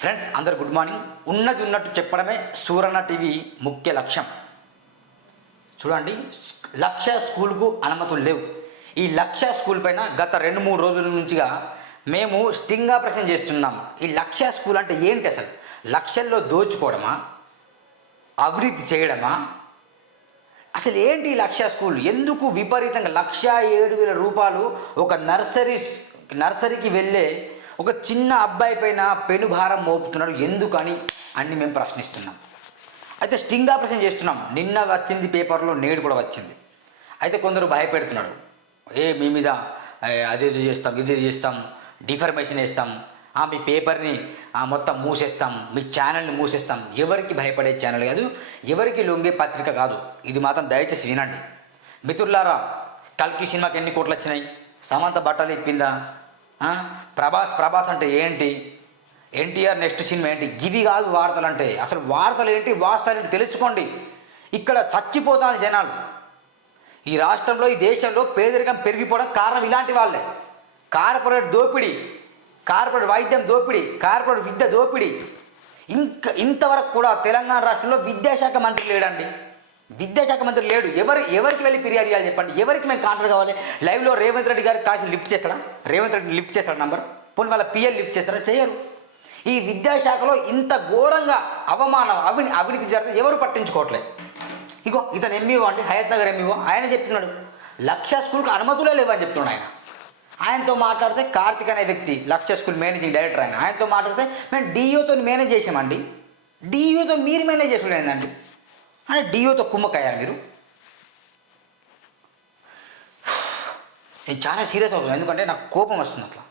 Friends అందరు good morning ఉన్నది ఉన్నట్టు చెప్పడమే సూరణ టీవీ ముఖ్య లక్ష్యం. చూడండి లక్ష స్కూల్కు అనుమతులు లేవు. ఈ లక్ష స్కూల్ పైన గత రెండు మూడు రోజుల నుంచిగా మేము స్టింగ్ ఆపరేషన్ చేస్తున్నాం. ఈ లక్ష స్కూల్ అంటే ఏంటి అసలు? లక్షల్లో దోచుకోవడమా? అభివృద్ధి చేయడమా? అసలు ఏంటి ఈ లక్ష స్కూల్? ఎందుకు విపరీతంగా లక్ష ఏడు వేల రూపాయలు ఒక నర్సరీ నర్సరీకి వెళ్ళే ఒక చిన్న అబ్బాయి పైన పెనుభారం మోపుతున్నాడు ఎందుకని? అని మేము ప్రశ్నిస్తున్నాం. అయితే స్టింగ్ ఆపరేషన్ చేస్తున్నాం. నిన్న వచ్చింది పేపర్లో నేడు కూడా వచ్చింది. అయితే కొందరు భయపెడుతున్నారు. ఏ మీ మీద అది ఇది చేస్తాం ఇది ఇది చేస్తాం డిఫర్మేషన్ వేస్తాం. ఆ, మీ పేపర్ని ఆ, మొత్తం మూసేస్తాం. మీ ఛానల్ని మూసేస్తాం. ఎవరికి భయపడే ఛానల్ కాదు ఎవరికి లొంగే పత్రిక కాదు. ఇది మాత్రం దయచేసి వినండి. మిత్రులారా కల్కి సినిమాకి ఎన్ని కోట్లు వచ్చినాయి? సమంత బట్టలు ఇప్పిందా? ప్రభాస్ ప్రభాస్ అంటే ఏంటి? ఎన్టీఆర్ నెక్స్ట్ సినిమా ఏంటి? గివి కాదు వార్తలు అంటే. అసలు వార్తలు ఏంటి? వాస్తవాలు ఏంటి? తెలుసుకోండి. ఇక్కడ చచ్చిపోతాను జనాలు. ఈ రాష్ట్రంలో ఈ దేశంలో పేదరికం పెరిగిపోవడం కారణం ఇలాంటి వాళ్ళే. కార్పొరేట్ దోపిడీ కార్పొరేట్ వైద్యం దోపిడీ కార్పొరేట్ విద్య దోపిడీ. ఇంకా ఇంతవరకు కూడా తెలంగాణ రాష్ట్రంలో విద్యాశాఖ మంత్రి లేడండి. విద్యాశాఖ మంత్రి లేడు. ఎవరు ఎవరికి వెళ్ళి ఫిర్యాదు చేయాలి చెప్పండి. ఎవరికి మేము కాంట్రాక్ట్ కావాలి? లైవ్లో రేవంత్ రెడ్డి గారు కాసి లిఫ్ట్ చేస్తాడా? రేవంత్ రెడ్డి లిఫ్ట్ చేస్తాడు నంబర్? పోనీ వాళ్ళ పిఎల్ లిఫ్ట్ చేస్తారా? చేయరు. ఈ విద్యాశాఖలో ఇంత ఘోరంగా అవమానం అవిని అవినీతి జరిగితే ఎవరు పట్టించుకోవట్లేదు? ఇగో ఇతను ఎంఈఓ అండి హయత్ నగర్ ఎంఈఓ ఆయన చెప్తున్నాడు. లక్ష స్కూల్కి అనుమతులే లేవని చెప్తున్నాడు ఆయన. ఆయనతో మాట్లాడితే కార్తిక్ అనే వ్యక్తి లక్ష స్కూల్ మేనేజింగ్ డైరెక్టర్ ఆయన. ఆయనతో మాట్లాడితే మేము డిఈఓతో మేనేజ్ చేసామండి. డిఈఓతో మీరు మేనేజ్ చేసుకునేదండి అంటే డిఓతో కుమ్మక్కయ్యారు మీరు? నేను చాలా సీరియస్ అవుతున్నాను ఎందుకంటే నాకు కోపం వస్తుంది అట్లా.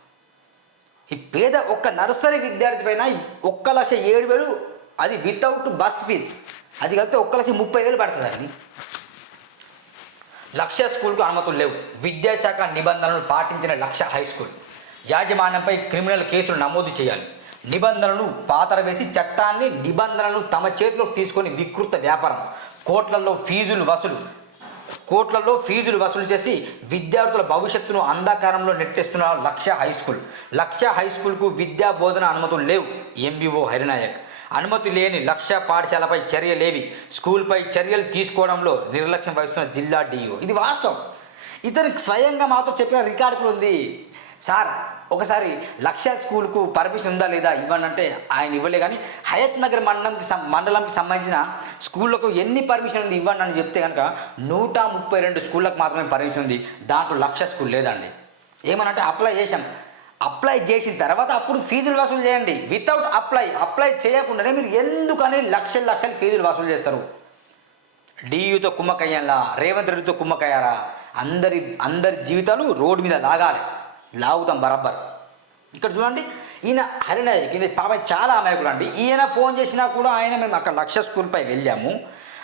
ఈ పేద ఒక్క నర్సరీ విద్యార్థి పైన ఒక్క లక్ష ఏడు వేలు అది వితౌట్ బస్ ఫీజ్ అది కలిపితే ఒక్క లక్ష ముప్పై వేలు పడుతుందండి లక్ష స్కూల్కు అనుమతులు లేవు. విద్యాశాఖ నిబంధనలు పాటించిన లక్ష హై స్కూల్. యాజమాన్యంపై క్రిమినల్ కేసులు నమోదు చేయాలి. నిబంధనలు పాతరవేసి చట్టాన్ని నిబంధనలను తమ చేతిలోకి తీసుకొని వికృత వ్యాపారం. కోట్లలో ఫీజులు వసూలు. కోట్లలో ఫీజులు వసూలు చేసి విద్యార్థుల భవిష్యత్తును అంధకారంలో నెట్టేస్తున్న Laksha high school. Laksha high స్కూల్కు విద్యా బోధన అనుమతులు లేవు. ఎంబీఓ హరినాయక్. అనుమతి లేని లక్ష పాఠశాలపై చర్యలేవి స్కూల్పై చర్యలు తీసుకోవడంలో నిర్లక్ష్యం వహిస్తున్న జిల్లా డిఓ ఇది వాస్తవం. ఇతనికి స్వయంగా మాతో చెప్పిన రికార్డు ఉంది. సార్ ఒకసారి లక్ష స్కూల్కు పర్మిషన్ ఉందా లేదా ఇవ్వండి అంటే ఆయన ఇవ్వలే కానీ హయత్ నగర్ మండలంకి సం- మండలంకి సంబంధించిన స్కూళ్ళకు ఎన్ని పర్మిషన్ ఉంది ఇవ్వండి అని చెప్తే కనుక నూట ముప్పై రెండు స్కూళ్ళకు మాత్రమే పర్మిషన్ ఉంది. దాంట్లో లక్ష స్కూల్ లేదండి. ఏమనంటే అప్లై చేశాం. అప్లై చేసిన తర్వాత అప్పుడు ఫీజులు వసూలు చేయండి. వితౌట్ అప్లై అప్లై చేయకుండానే మీరు ఎందుకని లక్షల లక్షలు ఫీజులు వసూలు చేస్తారు? డియూతో కుమ్మకయ్యాలా రేవంత్ రెడ్డితో కుమ్మకయ్యారా అందరి అందరి జీవితాలు రోడ్డు మీద లాగాలి. లాగుతాం బరబ్బర్ ఇక్కడ చూడండి ఈయన హరినాయక్ ఈయన పాప చాలా అమాయకుడు అండి ఈయన ఫోన్ చేసినా కూడా ఆయన మేము అక్కడ లక్ష స్కూల్పై వెళ్ళాము.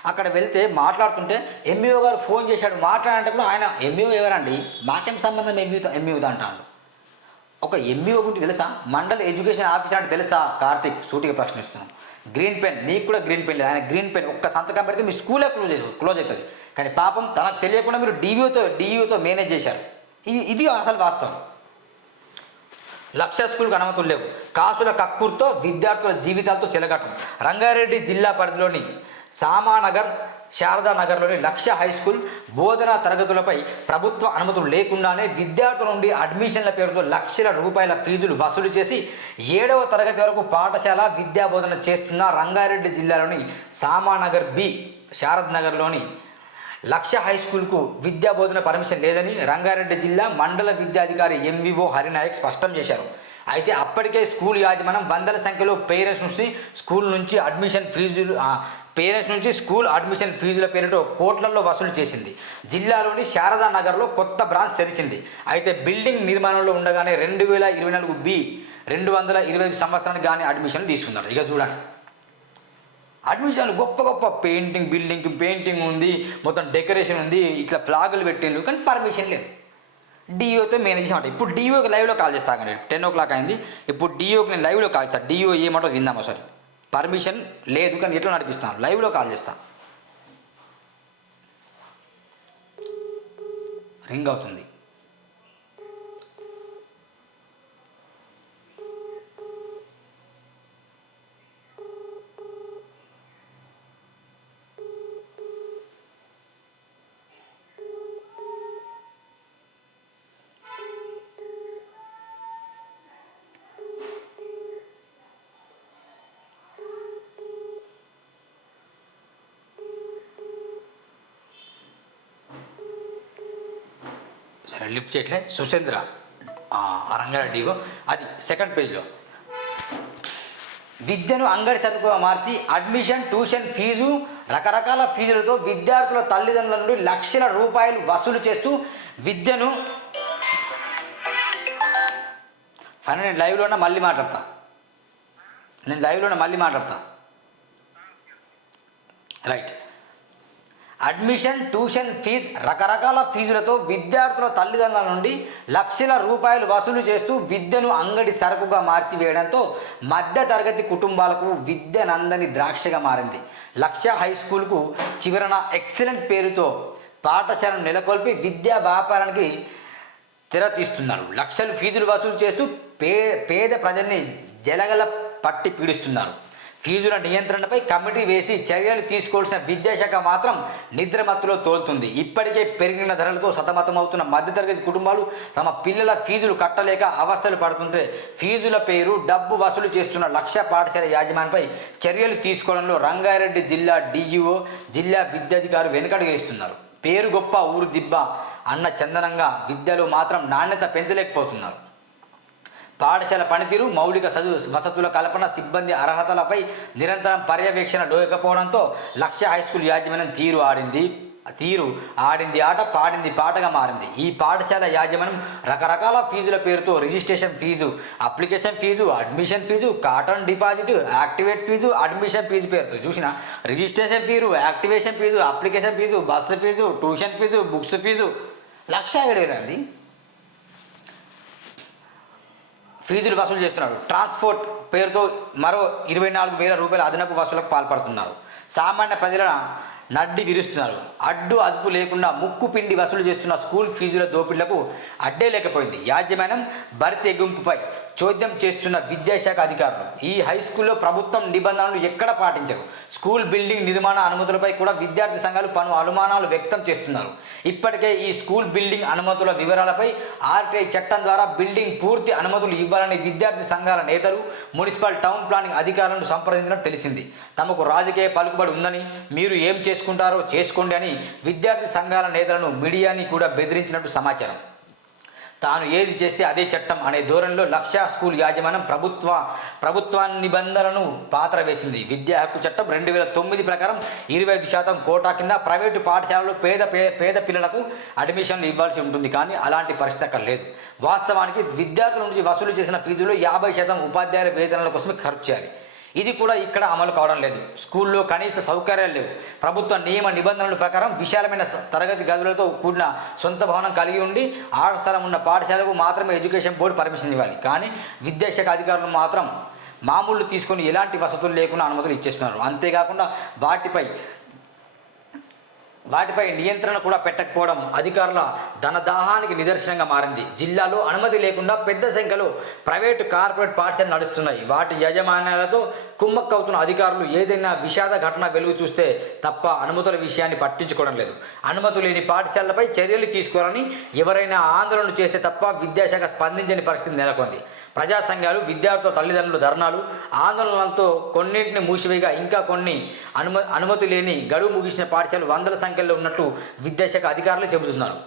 అక్కడ వెళ్తే మాట్లాడుతుంటే ఎంఈఓ గారు ఫోన్ చేశాడు. మాట్లాడేటప్పుడు ఆయన ఎంఈఓ ఎవరండి? మాకేం సంబంధం ఎంఈతో ఎంఈఓతో అంటాడు ఒక ఎంఈఓ గురించి తెలుసా? మండల్ ఎడ్యుకేషన్ ఆఫీసర్ అంటే తెలుసా? కార్తిక్ సూటిగా ప్రశ్నిస్తున్నాం. గ్రీన్ పెన్ నీకు కూడా గ్రీన్ పెన్ లేదు. ఆయన గ్రీన్ పెన్ ఒక్క సంతకం పెడితే మీ స్కూలే క్లోజ్ క్లోజ్ అవుతుంది. కానీ పాపం తనకు తెలియకుండా మీరు డీవీతో డియూతో మేనేజ్ చేశారు. ఇది ఇది అసలు వాస్తవం. లక్ష స్కూల్కి అనుమతులు లేవు. కాసుల కక్కుర్తో విద్యార్థుల జీవితాలతో చెలగటం. రంగారెడ్డి జిల్లా పరిధిలోని సామానగర్ శారదా నగర్లోని లక్ష హై స్కూల్ బోధనా తరగతులపై ప్రభుత్వ అనుమతులు లేకుండానే విద్యార్థుల నుండి అడ్మిషన్ల పేరుతో లక్షల రూపాయల ఫీజులు వసూలు చేసి ఏడవ తరగతి వరకు పాఠశాల విద్యా బోధన చేస్తున్న రంగారెడ్డి జిల్లాలోని సామానగర్ బి శారద్ నగర్లోని లక్ష హై స్కూల్కు విద్యా బోధన పర్మిషన్ లేదని రంగారెడ్డి జిల్లా మండల విద్యాధికారి ఎంవీఓ హరినాయక్ స్పష్టం చేశారు. అయితే అప్పటికే స్కూల్ యాజమాన్యం వందల సంఖ్యలో పేరెంట్స్ నుంచి స్కూల్ నుంచి అడ్మిషన్ ఫీజులు పేరెంట్స్ నుంచి స్కూల్ అడ్మిషన్ ఫీజుల పేరుతో కోట్లలో వసూలు చేసింది. జిల్లాలోని శారదా నగర్లో కొత్త బ్రాంచ్ తెరిచింది. అయితే బిల్డింగ్ నిర్మాణంలో ఉండగానే రెండు వేల ఇరవై నాలుగు బి రెండు వందల ఇరవై ఐదు సంవత్సరానికి కానీ అడ్మిషన్ తీసుకున్నారు. ఇక చూడండి. అడ్మిషన్లు గొప్ప గొప్ప పెయింటింగ్ బిల్డింగ్ పెయింటింగ్ ఉంది మొత్తం డెకరేషన్ ఉంది ఇట్లా ఫ్లాగులు పెట్టిండ్రు కానీ పర్మిషన్ లేదు. డిఓతో మేనేజ్ చేయమంట ఇప్పుడు డిఓకి లైవ్లో కాల్ చేస్తాను టెన్ ఓ క్లాక్ అయింది. ఇప్పుడు డిఓకి నేను లైవ్లో కాల్ చేస్తాను డిఓ ఏమంటో విందామా సరే పర్మిషన్ లేదు కానీ ఎట్లా నడిపిస్తాను లైవ్లో కాల్ చేస్తాను రింగ్ అవుతుంది. సరే లిఫ్ట్ చేయట్లే. సుసేంద్ర రంగారెడ్డిగో అది సెకండ్ పేజ్లో. విద్యను అంగడి చదువుగా మార్చి అడ్మిషన్ ట్యూషన్ ఫీజు రకరకాల ఫీజులతో విద్యార్థుల తల్లిదండ్రుల నుండి లక్షల రూపాయలు వసూలు చేస్తూ విద్యను ఫైన నేను లైవ్లోనే మళ్ళీ మాట్లాడతా. నేను లైవ్లోనే మళ్ళీ మాట్లాడతా. రైట్. అడ్మిషన్ ట్యూషన్ ఫీజు రకరకాల ఫీజులతో విద్యార్థుల తల్లిదండ్రుల నుండి లక్షల రూపాయలు వసూలు చేస్తూ విద్యను అంగడి సరుకుగా మార్చివేయడంతో మధ్య తరగతి కుటుంబాలకు విద్య నందని ద్రాక్షగా మారింది. లక్ష హై స్కూల్కు చివరన ఎక్సలెంట్ పేరుతో పాఠశాలను నెలకొల్పి విద్యా వ్యాపారానికి తెర తీస్తున్నారు లక్షలు ఫీజులు వసూలు చేస్తూ పే పేద ప్రజల్ని జలగల పట్టి పీడిస్తున్నారు. ఫీజుల నియంత్రణపై కమిటీ వేసి చర్యలు తీసుకోవాల్సిన విద్యాశాఖ మాత్రం నిద్రమత్తులో తోలుతుంది. ఇప్పటికే పెరిగిన ధరలతో సతమతమవుతున్న మధ్యతరగతి కుటుంబాలు తమ పిల్లల ఫీజులు కట్టలేక అవస్థలు పడుతుంటే ఫీజుల పేరు డబ్బు వసూలు చేస్తున్న లక్ష పాఠశాల యాజమాన్యపై చర్యలు తీసుకోవడంలో రంగారెడ్డి జిల్లా డిఈఓ జిల్లా విద్యాధికారు వెనుకడుగు వేస్తున్నారు. పేరు గొప్ప ఊరు దిబ్బ అన్న చందనంగా విద్యలో మాత్రం నాణ్యత పెంచలేకపోతున్నారు. పాఠశాల పనితీరు మౌలిక చదువు వసతుల కల్పన సిబ్బంది అర్హతలపై నిరంతరం పర్యవేక్షణ లేకపోవడంతో లక్ష్య హై స్కూల్ యాజమాన్యం తీరు ఆడింది. తీరు ఆడింది ఆట పాడింది పాటగా మారింది. ఈ పాఠశాల యాజమాన్యం రకరకాల ఫీజుల పేరుతో registration fee application fee admission fee caution deposit activate fee admission fee పేరుతో చూసిన registration fee activation fee application fee bus fee tuition fee books fee. Laksha ఏడేరండి ఫీజులు వసూలు చేస్తున్నారు. ట్రాన్స్పోర్ట్ పేరుతో మరో ఇరవై నాలుగు వేల రూపాయల అదనపు వసూలకు పాల్పడుతున్నారు. సామాన్య ప్రజల నడ్డి విరుస్తున్నారు. అడ్డు అదుపు లేకుండా ముక్కు పిండి వసూలు చేస్తున్న స్కూల్ ఫీజుల దోపిళ్ళకు అడ్డే లేకపోయింది. యాజమాన్యం భర్తీ ఎగ్గింపుపై చోద్యం చేస్తున్న విద్యాశాఖ అధికారులు. ఈ హై స్కూల్లో ప్రభుత్వం నిబంధనలు ఎక్కడ పాటించరు? స్కూల్ బిల్డింగ్ నిర్మాణ అనుమతులపై కూడా విద్యార్థి సంఘాలు పలు అనుమానాలు వ్యక్తం చేస్తున్నారు. ఇప్పటికే ఈ స్కూల్ బిల్డింగ్ అనుమతుల వివరాలపై ఆర్టీఐ చట్టం ద్వారా బిల్డింగ్ పూర్తి అనుమతులు ఇవ్వాలని విద్యార్థి సంఘాల నేతలు మున్సిపల్ టౌన్ ప్లానింగ్ అధికారులను సంప్రదించడం తెలిసింది. తమకు రాజకీయ పలుకుబడి ఉందని మీరు ఏం చేసుకుంటారో చేసుకోండి అని విద్యార్థి సంఘాల నేతలను మీడియాని కూడా బెదిరించినట్టు సమాచారం. తాను ఏది చేస్తే అదే చట్టం అనే ధోరణిలో లక్ష స్కూల్ యాజమాన్యం ప్రభుత్వ ప్రభుత్వ నిబంధనలను పాత్ర వేసింది. విద్యా హక్కు చట్టం రెండు వేల తొమ్మిది ప్రకారం ఇరవై ఐదు శాతం కోటా కింద ప్రైవేటు పాఠశాలలు పేద పే- పేద పిల్లలకు అడ్మిషన్లు ఇవ్వాల్సి ఉంటుంది. కానీ అలాంటి పరిస్థితి అక్కడ లేదు. వాస్తవానికి విద్యార్థుల నుంచి వసూలు చేసిన ఫీజులో యాభై శాతం ఉపాధ్యాయుల వేతనాల కోసమే ఖర్చు చేయాలి. ఇది కూడా ఇక్కడ అమలు కావడం లేదు. స్కూల్లో కనీస సౌకర్యాలు లేవు. ప్రభుత్వ నియమ నిబంధనల ప్రకారం విశాలమైన తరగతి గదులతో కూడిన సొంత భవనం కలిగి ఉండి ఆట స్థలం ఉన్న పాఠశాలకు మాత్రమే ఎడ్యుకేషన్ బోర్డు పర్మిషన్ ఇవ్వాలి. కానీ విద్యాశాఖ అధికారులు మాత్రం మామూలు తీసుకొని ఎలాంటి వసతులు లేకుండా అనుమతులు ఇచ్చేస్తున్నారు. అంతేకాకుండా వాటిపై వాటిపై నియంత్రణ కూడా పెట్టకపోవడం అధికారుల ధనదాహానికి నిదర్శనంగా మారింది. జిల్లాలో అనుమతి లేకుండా పెద్ద సంఖ్యలో ప్రైవేటు కార్పొరేట్ పాఠశాలలు నడుస్తున్నాయి. వాటి యాజమాన్యాలతో కుమ్మక్కవుతున్న అధికారులు ఏదైనా విషాద ఘటన వెలుగు చూస్తే తప్ప అనుమతుల విషయాన్ని పట్టించుకోవడం లేదు. అనుమతులు లేని పాఠశాలలపై చర్యలు తీసుకోవాలని ఎవరైనా ఆందోళన చేస్తే తప్ప విద్యాశాఖ స్పందించని పరిస్థితి నెలకొంది. ప్రజా సంఘాలు విద్యార్థుల తల్లిదండ్రులు ధర్నాలు ఆందోళనలతో కొన్నింటిని మూసివేయగా ఇంకా కొన్ని అనుమ అనుమతి లేని గడువు ముగిసిన పాఠశాలలు వందల సంఖ్యలో ఉన్నట్లు విద్యాశాఖ అధికారులు చెబుతున్నారు.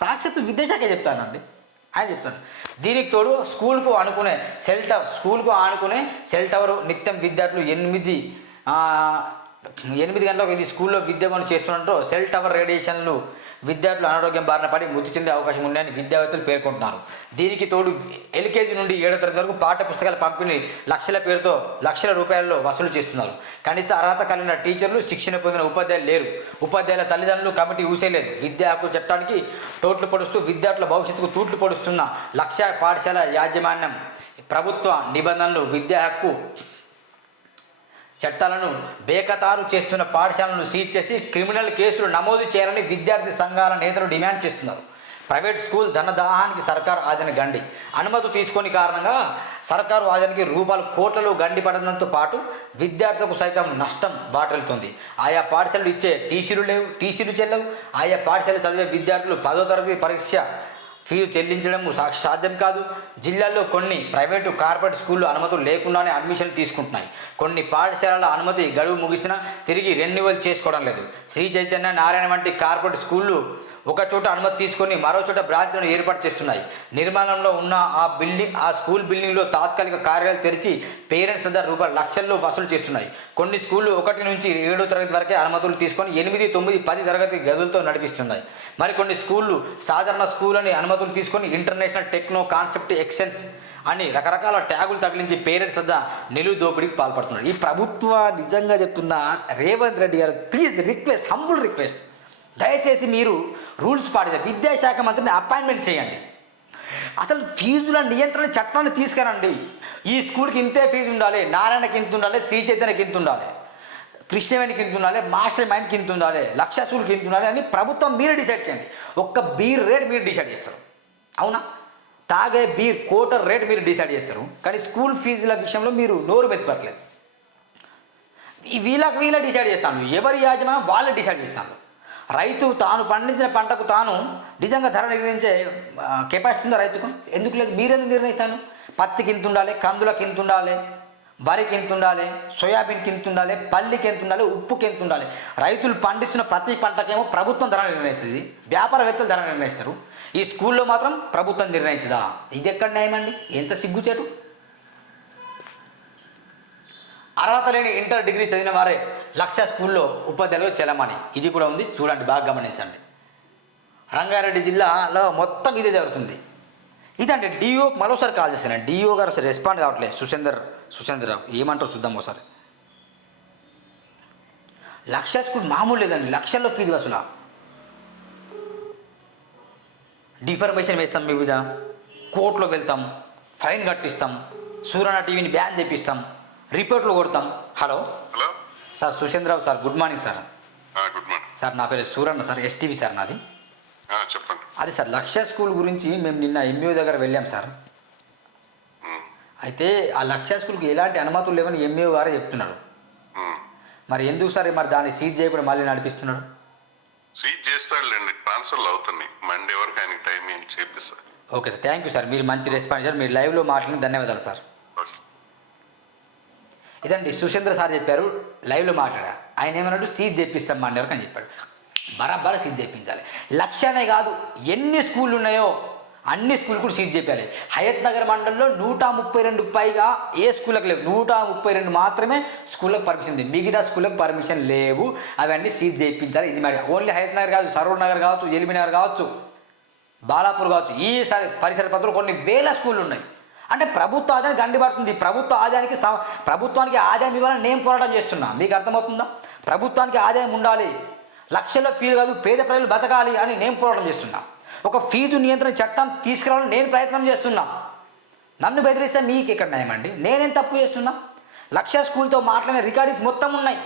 సాక్షాత్ విద్యాశాఖ చెప్తానండి. ఆయన చెప్తాను దీనికి తోడు స్కూల్కు అనుకునే సెల్ టవర్ స్కూల్కు ఆనుకునే సెల్ టవర్ నిత్యం విద్యార్థులు ఎనిమిది ఎనిమిది గంటలకు ఇది స్కూల్లో విద్యమని చేస్తున్నట్టు సెల్ టవర్ రేడియేషన్లు విద్యార్థులు అనారోగ్యం బారిన పడి మృతి చెందే అవకాశం ఉందని విద్యావేత్తలు పేర్కొంటున్నారు. దీనికి తోడు ఎల్కేజీ నుండి ఏడో తరగతి వరకు పాఠ్య పుస్తకాల పంపిణీ లక్షల పేరుతో లక్షల రూపాయల్లో వసూలు చేస్తున్నారు. కనీస అర్హత కలిగిన టీచర్లు శిక్షణ పొందిన ఉపాధ్యాయులు లేరు. ఉపాధ్యాయుల తల్లిదండ్రులు కమిటీ ఊసేయలేదు విద్యా హక్కు చట్టానికి తోట్లు పొడుస్తూ విద్యార్థుల భవిష్యత్తుకు తూట్లు పొడుస్తున్న లక్ష పాఠశాల యాజమాన్యం ప్రభుత్వ నిబంధనలు విద్యా హక్కు చట్టాలను బేఖతారు చేస్తున్న పాఠశాలను సీజ్ చేసి క్రిమినల్ కేసులు నమోదు చేయాలని విద్యార్థి సంఘాల నేతలు డిమాండ్ చేస్తున్నారు. ప్రైవేట్ స్కూల్ ధనదాహానికి సర్కారు ఆదిన గండి. అనుమతి తీసుకొని కారణంగా సర్కారు ఆదాయానికి రూపాయలు కోట్లలో గండి పడడంతో పాటు విద్యార్థులకు సైతం నష్టం వాటిల్లుతుంది. ఆయా పాఠశాలలు ఇచ్చే టీసీలు లేవు టీసీలు చెల్లవు. ఆయా పాఠశాలలు చదివే విద్యార్థులు పదో తరగతి పరీక్ష ఫీజు చెల్లించడం సాధ్యం కాదు. జిల్లాలో కొన్ని ప్రైవేటు కార్పొరేట్ స్కూళ్ళు అనుమతులు లేకుండానే అడ్మిషన్ తీసుకుంటున్నాయి. కొన్ని పాఠశాలల అనుమతి గడువు ముగిసినా తిరిగి రెన్యువల్ చేసుకోవడం లేదు. శ్రీ చైతన్య నారాయణ వంటి కార్పొరేట్ స్కూళ్ళు ఒక చోట అనుమతి తీసుకొని మరో చోట బ్రాంచ్లను ఏర్పాటు చేస్తున్నాయి. నిర్మాణంలో ఉన్న ఆ బిల్డింగ్ ఆ స్కూల్ బిల్డింగ్లో తాత్కాలిక కార్యాలయాలు తెరిచి పేరెంట్స్ వద్ద రూపాయలు లక్షల్లో వసూలు చేస్తున్నాయి. కొన్ని స్కూళ్ళు ఒకటి నుంచి ఏడో తరగతి వరకే అనుమతులు తీసుకొని ఎనిమిది తొమ్మిది పది తరగతి గదులతో నడిపిస్తున్నాయి. మరికొన్ని స్కూళ్ళు సాధారణ స్కూల్ అని అనుమతులు తీసుకొని ఇంటర్నేషనల్ టెక్నో కాన్సెప్ట్ ఎక్సెన్స్ అని రకరకాల ట్యాగులు తగిలించి పేరెంట్స్ వద్ద నిలువు దోపిడీకి పాల్పడుతున్నారు. ఈ ప్రభుత్వ నిజంగా చెప్తున్న రేవంత్ రెడ్డి గారు ప్లీజ్ రిక్వెస్ట్ హంబుల్ రిక్వెస్ట్. దయచేసి మీరు రూల్స్ పాటించండి. విద్యాశాఖ మంత్రిని అపాయింట్మెంట్ చేయండి. అసలు ఫీజుల నియంత్రణ చట్టాన్ని తీసుకురండి. ఈ స్కూల్కి ఇంతే ఫీజు ఉండాలి నారాయణకి ఇంత ఉండాలి శ్రీ చైతన్యకి ఇంత ఉండాలి. కృష్ణవేణికి కింద ఉండాలి మాస్టర్ మైండ్ కింద ఉండాలి లక్ష కింద ఇంత ఉండాలి అని ప్రభుత్వం మీరే డిసైడ్ చేయండి. ఒక్క బీర్ రేట్ మీరు డిసైడ్ చేస్తారు. అవునా? తాగే బీర్ కోటర్ రేట్ మీరు డిసైడ్ చేస్తారు. కానీ స్కూల్ ఫీజుల విషయంలో మీరు నోరు మెత్తిపట్లేదు వీళ్ళకి వీళ్ళ డిసైడ్ చేస్తాను. ఎవరి యాజమాన్యం వాళ్ళు డిసైడ్ చేస్తాను. రైతు తాను పండించిన పంటకు తాను నిజంగా ధర నిర్ణయించే కెపాసిటీ ఉందా రైతుకు? ఎందుకు లేదు? మీరెందుకు నిర్ణయిస్తాను పత్తి కింద ఉండాలి కందుల కింద ఉండాలి వరికి ఎంత ఉండాలి సోయాబీన్కి ఎంత ఉండాలి పల్లికి ఎంత ఉండాలి ఉప్పుకి ఎంత ఉండాలి రైతులు పండిస్తున్న ప్రతి పంటకేమో ప్రభుత్వం ధర నిర్ణయిస్తుంది వ్యాపారవేత్తలు ధర నిర్ణయిస్తారు. ఈ స్కూల్లో మాత్రం ప్రభుత్వం నిర్ణయించదా? ఇది ఎక్కడ న్యాయమండి ఎంత సిగ్గుచేటు? అర్హత లేని ఇంటర్ డిగ్రీ చదివిన వారే లక్ష స్కూల్లో ఉపాధ్యాయులు చెలమని. ఇది కూడా ఉంది చూడండి బాగా గమనించండి. రంగారెడ్డి జిల్లాలో మొత్తం ఇదే జరుగుతుంది. ఇదండి డిఓ మరోసారి కాల్ చేశాను డిఓ గారు రెస్పాండ్ కావట్లేదు. సుసేందర్ సుచంద్ర రావు ఏమంటారు చూద్దాం ఒకసారి. లక్ష స్కూల్ మామూలు లేదండి లక్షల్లో ఫీజు వసూలా డిఫర్మేషన్ వేస్తాం మీ మీద కోర్టులో వెళ్తాం ఫైన్ కట్టిస్తాం సూరణ టీవీని బ్యాన్ చేపిస్తాం రిపోర్ట్లు కొడతాం. Hello? Hello? Sir Sushendra Rao sir good morning sir. Good morning. Sir నా పేరు సూరన్న సార్ ఎస్టీవీ సార్ నాది. చెప్పండి. అది సార్ లక్ష్య స్కూల్ గురించి మేము నిన్న ఎంఈఓ దగ్గర వెళ్ళాం సార్. అయితే ఆ లక్ష్య స్కూల్కి ఎలాంటి అనుమతులు లేవని ఎంఈఓ గారే చెప్తున్నారు ఉమ్. మరి ఎందుకు సార్ మరి దాన్ని సీజ్ చేయకుండా మళ్ళీ నడిపిస్తున్నాడు? సీట్ చేస్తాడులేండి ట్రాన్స్ఫర్లు అవుతున్నాయి. మండే వరకు ఆయనకి టైం ఏం చేపిస్తా okay sir thank you sir. మీరు మంచి రెస్పాన్స్ సార్ మీరు లైవ్లో మాట్లాడిన ధన్యవాదాలు సార్. ఇదండి సుశేంద్ర సార్ చెప్పారు లైవ్లో మాట్లాడా. ఆయన ఏమన్నాడు? సీజ్ చేపిస్తాం మండే వరకు అని చెప్పాడు. బరాబర సీజ్ చేయించాలి లక్ష్యానే కాదు ఎన్ని స్కూళ్ళు ఉన్నాయో అన్ని స్కూల్ కూడా సీజ్ చేయాలి హయత్ నగర్ మండలంలో నూట ముప్పై రెండు పైగా ఏ స్కూళ్ళకి లేవు. నూట ముప్పై రెండు మాత్రమే స్కూళ్ళకి పర్మిషన్ ఉంది. మిగతా స్కూళ్ళకి పర్మిషన్ లేవు. అవన్నీ సీజ్ చేయించాలి. ఇది మరి ఓన్లీ హయత్ నగర్ కాదు సరూర్ నగర్ కావచ్చు ఎల్బీ నగర్ కావచ్చు బాలాపూర్ కావచ్చు ఈ పరిసర ప్రాంతాల్లో కొన్ని వేల స్కూళ్ళు ఉన్నాయి. అంటే ప్రభుత్వ ఆదాయానికి గండిపడుతుంది ప్రభుత్వ ఆదాయానికి ప్రభుత్వానికి ఆదాయం ఇవ్వాలని నేను పోరాటం చేస్తున్నా. మీకు అర్థమవుతుందా? ప్రభుత్వానికి ఆదాయం ఉండాలి. లక్షల ఫీజు కాదు పేద ప్రజలు బతకాలి అని నేను పోరాటం చేస్తున్నా. ఒక ఫీజు నియంత్రణ చట్టం తీసుకురావాలని నేను ప్రయత్నం చేస్తున్నా. నన్ను బెదిరిస్తే మీకు ఇక్కడ న్యాయమండి నేనేం తప్పు చేస్తున్నా? లక్ష స్కూల్తో మాట్లాడిన రికార్డింగ్స్ మొత్తం ఉన్నాయి.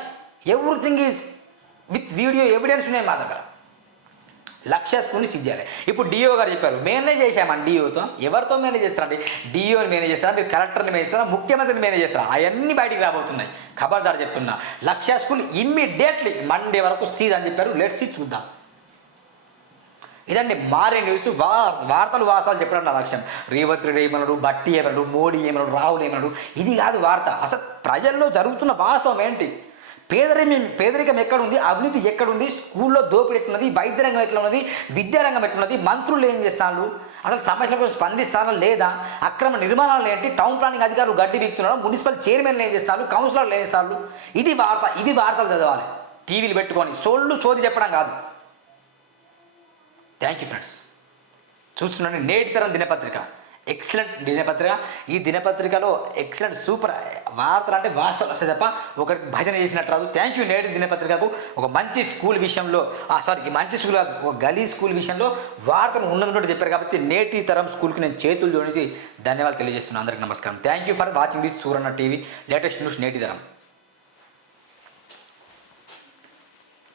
Everything is with video evidence ఉన్నాయి మా దగ్గర. లక్ష స్కూల్ని సిజ్ చేయాలి. ఇప్పుడు డిఓ గారు చెప్పారు మేనేజ్ చేశామని డిఓతో ఎవరితో మేనేజ్ చేస్తారండి డిఓని మేనేజ్ చేస్తారా మీరు కలెక్టర్ని మేనేజ్ చేస్తారా ముఖ్యమంత్రిని మేనేజ్ చేస్తారా అవన్నీ బయటికి రాబోతున్నాయి. ఖబర్దారు చెప్తున్నా లక్ష స్కూల్ ఇమ్మీడియట్లీ మండే వరకు సీజ్ అని చెప్పారు. లెట్ సీ చూద్దాం. ఇదండి మారే న్యూస్. వార్తలు వార్తలు చెప్పడం నా లక్ష్యం. రేవంత్ రెడ్డి ఏమన్నాడు? బట్టి ఏమన్నాడు? మోడీ ఏమన్నాడు? రాహుల్ ఏమన్నాడు? ఇది కాదు వార్త. అసలు ప్రజల్లో జరుగుతున్న వాస్తవం ఏంటి? పేదరికం పేదరికం ఎక్కడుంది? అవినీతి ఎక్కడుంది? స్కూల్లో దోపిడి ఎట్లున్నది? వైద్య రంగం ఎట్లా ఉన్నది విద్యారంగం ఎట్లున్నది? మంత్రులు ఏం చేస్తాను అసలు సమస్యల కోసం స్పందిస్తానో లేదా? అక్రమ నిర్మాణాలు ఏంటి? టౌన్ ప్లానింగ్ అధికారులు గడ్డి బిక్తున్నారు మున్సిపల్ చైర్మన్లు ఏం చేస్తారు కౌన్సిలర్లు ఏం చేస్తారు ఇది వార్త ఇది వార్తలు చదవాలి. టీవీలు పెట్టుకొని సోళ్ళు సోది చెప్పడం కాదు. థ్యాంక్ యూ ఫ్రెండ్స్ చూస్తున్నాను నేటి తరం దినపత్రిక. ఎక్సలెంట్ దినపత్రిక. ఈ దినపత్రికలో ఎక్సలెంట్ సూపర్ వార్తలు అంటే వార్తలు వస్తాయి తప్ప ఒకరికి భజన చేసినట్టు రాదు. థ్యాంక్ యూ నేటి దినపత్రికకు. ఒక మంచి స్కూల్ విషయంలో సారీ ఈ మంచి స్కూల్ ఒక గలీ స్కూల్ విషయంలో వార్తలు ఉన్నది చెప్పారు కాబట్టి నేటి తరం స్కూల్కి నేను చేతులు జోడించి ధన్యవాదాలు తెలియజేస్తున్నాను. అందరికీ నమస్కారం. Thank you for watching this Suranna TV latest news నేటి తరం.